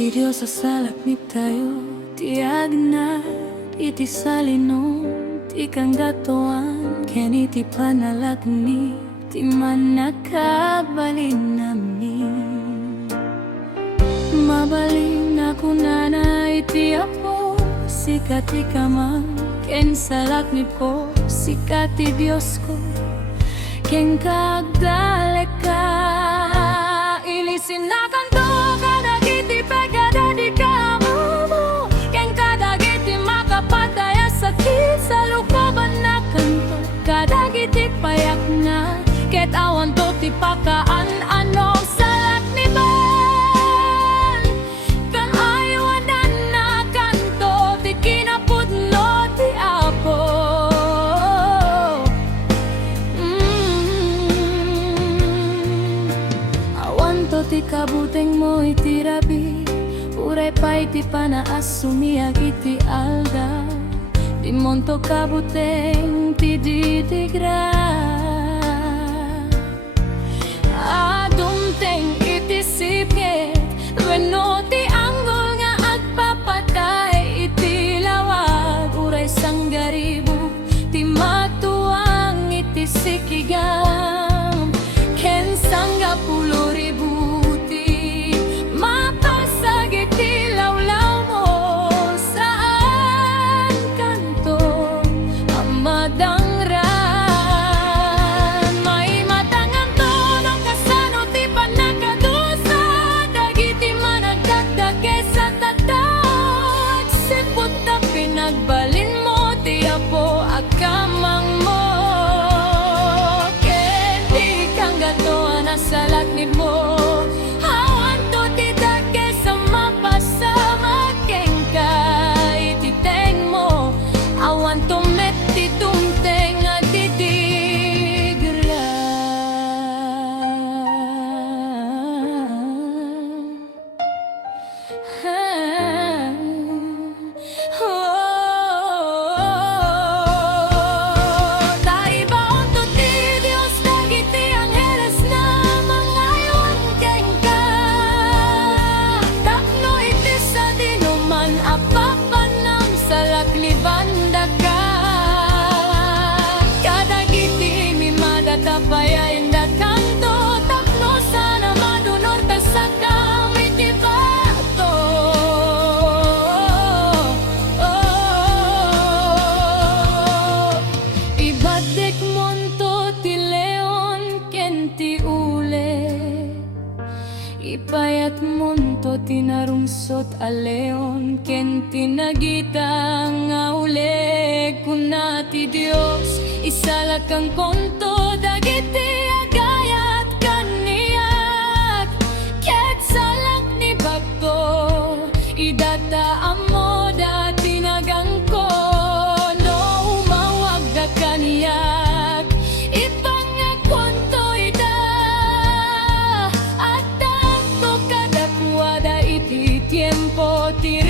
Ti Dios asalaknip tayo, tiag na iti salino, ti kang gatuan, ken iti panalakni, ti manakabalin namin. Mabalin ako na iti apo, sikat ikaman, ken salaknip ko, sikat ti Dios ko, ken kagdalek ka. Ilisin na kanto kadagiti pagkadadi ka mo, ken kadagiti makapataya sakit sa lukaban na kanto, kadagiti payak na ket awan to ti pakaan anong salakniban, kan aywanan na kanto ti kinapudno ti apo. Ti kabuteng mo iti rabi, uray pa iti panaas sumiyag iti alda, di monto kabuteng ti didigra. Adumteng iti sipye, wenno ti anggol nga agpapatay iti lawag, uray sanggaribu ti matuang iti sikigam, ken sangga 10,000 nagbalin mo ti apo akamang mo, ken di kang gatuan asalaknib mo, awan to ti dake sa mapasama, ken ka ititeng mo, awan to met ti dumteng at didigra. Payain da kanto, tapno sana madunor ta sa kamit ti bato. Ibadek monto ti leon ken ti ule, ipayat monto ti narungsot a leon ken ti nagita nga ule. Kuna ti Dios isalakang konto dagiti agayat kaniyak, ket salaknibag ko idata amo dati nagangko, no umawag da kaniyak ipangakonto ida, at takto kadakwada iti tiempo ti